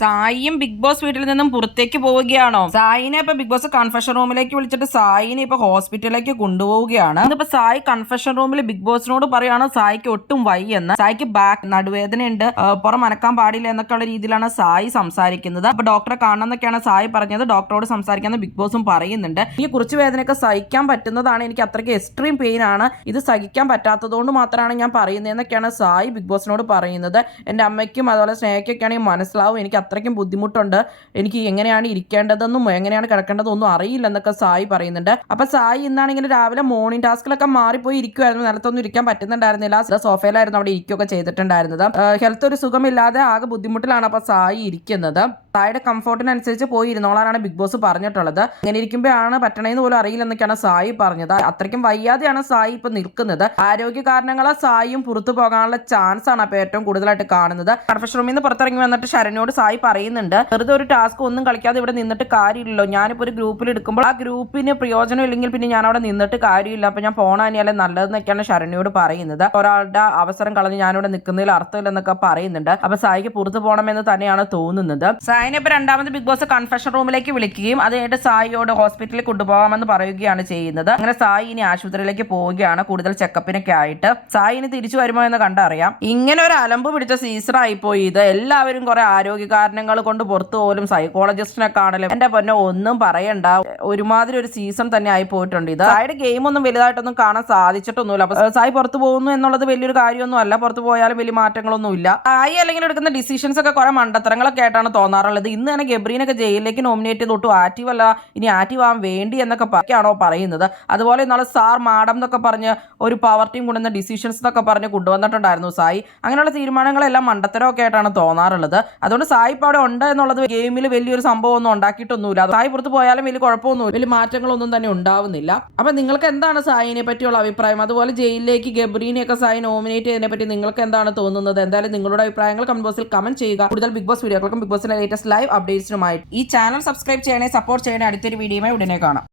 സായിയും big boss വീട്ടിൽ നിന്നും പുറത്തേക്ക് പോവുകയാണോ? സായിനെ ഇപ്പൊ ബിഗ് ബോസ് കൺഫെഷൻ റൂമിലേക്ക് വിളിച്ചിട്ട് സായിനെ ഇപ്പൊ ഹോസ്പിറ്റലിലേക്ക് കൊണ്ടുപോവുകയാണ്. ഇന്നിപ്പോ സായി കൺഫെഷൻ റൂമിൽ ബിഗ് ബോസിനോട് പറയാണ് സായിക്ക് ഒട്ടും വയ്യെന്ന്, സായിക്ക് ബാക്ക് നടുവേദനയുണ്ട്, പുറം അനക്കാൻ പാടില്ല എന്നൊക്കെയുള്ള രീതിയിലാണ് സായി സംസാരിക്കുന്നത്. അപ്പൊ ഡോക്ടറെ കാണണം എന്നൊക്കെയാണ് സായി പറഞ്ഞത്. ഡോക്ടറോട് സംസാരിക്കാന്ന് ബിഗ് ബോസും പറയുന്നുണ്ട്. ഈ കുറച്ച് വേദനയൊക്കെ സഹിക്കാൻ പറ്റുന്നതാണ്, എനിക്ക് അത്രയ്ക്ക് എക്സ്ട്രീം പെയിൻ ആണ്, ഇത് സഹിക്കാൻ പറ്റാത്തതുകൊണ്ട് മാത്രമാണ് ഞാൻ പറയുന്നതെന്നൊക്കെയാണ് സായി ബിഗ് ബോസിനോട് പറയുന്നത്. എന്റെ അമ്മയ്ക്കും അതുപോലെ സ്നേഹയ്ക്കൊക്കെയാണെങ്കിൽ മനസ്സിലാവും, എനിക്ക് അത്രയ്ക്കും ബുദ്ധിമുട്ടുണ്ട്, എനിക്ക് എങ്ങനെയാണ് ഇരിക്കേണ്ടതെന്നും എങ്ങനെയാണ് കിടക്കേണ്ടതെന്നും അറിയില്ല എന്നൊക്കെ സായി പറയുന്നുണ്ട്. അപ്പൊ സായി ഇന്നാണെങ്കിൽ രാവിലെ മോർണിംഗ് ടാസ്കിലൊക്കെ മാറിപ്പോയി ഇരിക്കുമായിരുന്നു. നിലത്തൊന്നും ഇരിക്കാൻ പറ്റുന്നുണ്ടായിരുന്നില്ല, സോഫയിലായിരുന്നു അവിടെ ഇരിക്കുകയൊക്കെ ചെയ്തിട്ടുണ്ടായിരുന്നത്. ഹെൽത്ത് ഒരു സുഖമില്ലാതെ ആകെ ബുദ്ധിമുട്ടിലാണ് അപ്പൊ സായി ഇരിക്കുന്നത്. സായിയുടെ കംഫോർട്ടിനനുസരിച്ച് പോയി ഇരുന്നോളാനാണ് ബിഗ് ബോസ് പറഞ്ഞിട്ടുള്ളത്. ഇങ്ങനെ ഇരിക്കുമ്പോഴാണ് പറ്റണേന്ന് പോലും അറിയില്ലെന്നൊക്കെയാണ് സായി പറഞ്ഞത്. അത്രയ്ക്കും വയ്യാതെയാണ് സായി ഇപ്പൊ നിൽക്കുന്നത്. ആരോഗ്യ കാരണങ്ങളെ സായിയും പുറത്തു പോകാനുള്ള ചാൻസ് ആണ് അപ്പൊ ഏറ്റവും കൂടുതലായിട്ട് കാണുന്നത്. കൺഫെഷൻ റൂമിൽ നിന്ന് പുറത്തിറങ്ങി വന്നിട്ട് ശരണ്യോട് സായി പറയുന്നുണ്ട്, വെറുതെ ഒരു ടാസ്ക് ഒന്നും കളിക്കാതെ ഇവിടെ നിന്നിട്ട് കാര്യമില്ലല്ലോ, ഞാനിപ്പോൾ ഒരു ഗ്രൂപ്പിൽ എടുക്കുമ്പോൾ ആ ഗ്രൂപ്പിന് പ്രയോജനം ഇല്ലെങ്കിൽ പിന്നെ ഞാൻ അവിടെ നിന്നിട്ട് കാര്യമില്ല, അപ്പൊ ഞാൻ പോണ തന്നെയല്ലേ നല്ലതെന്നൊക്കെയാണ് ശരണ്യോട് പറയുന്നത്. ഒരാളുടെ അവസരം കളഞ്ഞ് ഞാനിവിടെ നിൽക്കുന്നതിൽ അർത്ഥമില്ലെന്നൊക്കെ പറയുന്നുണ്ട്. അപ്പൊ സായിക്ക് പുറത്തു പോകണമെന്ന് തന്നെയാണ് തോന്നുന്നത്. സായിനെ ഇപ്പൊ രണ്ടാമത് ബിഗ് ബോസ് കൺഫെഷൻ റൂമിലേക്ക് വിളിക്കുകയും അത് കഴിഞ്ഞിട്ട് സായിയോട് ഹോസ്പിറ്റലിൽ കൊണ്ടുപോകാമെന്ന് പറയുകയാണ് ചെയ്യുന്നത്. അങ്ങനെ സായി ഇനി ആശുപത്രിയിലേക്ക് പോവുകയാണ് കൂടുതൽ ചെക്കപ്പിനൊക്കെ ആയിട്ട്. സായി ഇനി തിരിച്ചു വരുമോ എന്ന് കണ്ടറിയാം. ഇങ്ങനെ ഒരു അലമ്പ് പിടിച്ച സീസൺ ആയിപ്പോയി ഇത്. എല്ലാവരും കുറെ ആരോഗ്യ കാരണങ്ങൾ കൊണ്ട് പുറത്തു പോലും സൈക്കോളജിസ്റ്റിനെ കാണലും എന്റെ പൊന്നെ ഒന്നും പറയണ്ട, ഒരുമാതിരി ഒരു സീസൺ തന്നെ ആയി പോയിട്ടുണ്ട് ഇത്. സായിയുടെ ഗെയിം ഒന്നും വലുതായിട്ടൊന്നും കാണാൻ സാധിച്ചിട്ടൊന്നുമില്ല. അപ്പൊ സായി പുറത്തു പോകുന്നു എന്നുള്ളത് വലിയൊരു കാര്യമൊന്നും അല്ല, പുറത്തു പോയാലും വലിയ മാറ്റങ്ങളൊന്നും ഇല്ല. സായി അല്ലെങ്കിൽ എടുക്കുന്ന ഡിസിഷൻസ് ഒക്കെ കുറെ മണ്ടത്തരങ്ങളൊക്കെ ആയിട്ടാണ് തോന്നാറുള്ളത്. ഇന്ന് തന്നെ ഗബ്രീനൊക്കെ ജയിലിലേക്ക് നോമിനേറ്റ് ചെയ്ത് ഒട്ടും ആക്റ്റീവ് അല്ല, ഇനി ആക്റ്റീവ് ആവാൻ വേണ്ടി എന്നൊക്കെ ഒക്കെയാണോ പറയുന്നത്. അതുപോലെ നാളെ സാർ മാഡം എന്നൊക്കെ പറഞ്ഞ് ഒരു പവർ ടീം കൊണ്ടുവന്ന ഡിസിഷൻസ് എന്നൊക്കെ പറഞ്ഞ് കൊണ്ടുവന്നിട്ടുണ്ടായിരുന്നു സായി. അങ്ങനെയുള്ള തീരുമാനങ്ങളെല്ലാം മണ്ടത്തരമൊക്കെ ആയിട്ടാണ് തോന്നാറുള്ളത്. അതുകൊണ്ട് സായി ഇപ്പോൾ അവിടെ ഉണ്ട് എന്നുള്ളത് ഗെയിമിൽ വലിയൊരു സംഭവം ഒന്നും ഉണ്ടാക്കിയിട്ടൊന്നുമില്ല. സായി പുറത്ത് പോയാലും വലിയ കുഴപ്പമൊന്നും വലിയ മാറ്റങ്ങളൊന്നും തന്നെ ഉണ്ടാവുന്നില്ല. അപ്പൊ നിങ്ങൾക്ക് എന്താണ് സായിനെ പറ്റിയുള്ള അഭിപ്രായം? അതുപോലെ ജയിലിലേക്ക് ഗബ്രീനെയൊക്കെ സായി നോമിനേറ്റ് ചെയ്തതിനെ പറ്റി നിങ്ങൾക്ക് എന്താണ് തോന്നുന്നത്? എന്തായാലും നിങ്ങളുടെ അഭിപ്രായങ്ങൾ കമന്റ് ബോക്സിൽ കമന്റ് ചെയ്യുക. കൂടുതൽ ബിഗ് ബോസ് വീഡിയോകൾക്കും ബിഗ് ബോസിന്റെ ലേറ്റസ്റ്റ് ലൈവ് അപ്ഡേറ്റ്സിനുമായി ഈ ചാനൽ സബ്സ്ക്രൈബ് ചെയ്യണേ, സപ്പോർട്ട് ചെയ്യണേ. അടുത്തൊരു വീഡിയോയുമായി ഉടനെ കാണാം.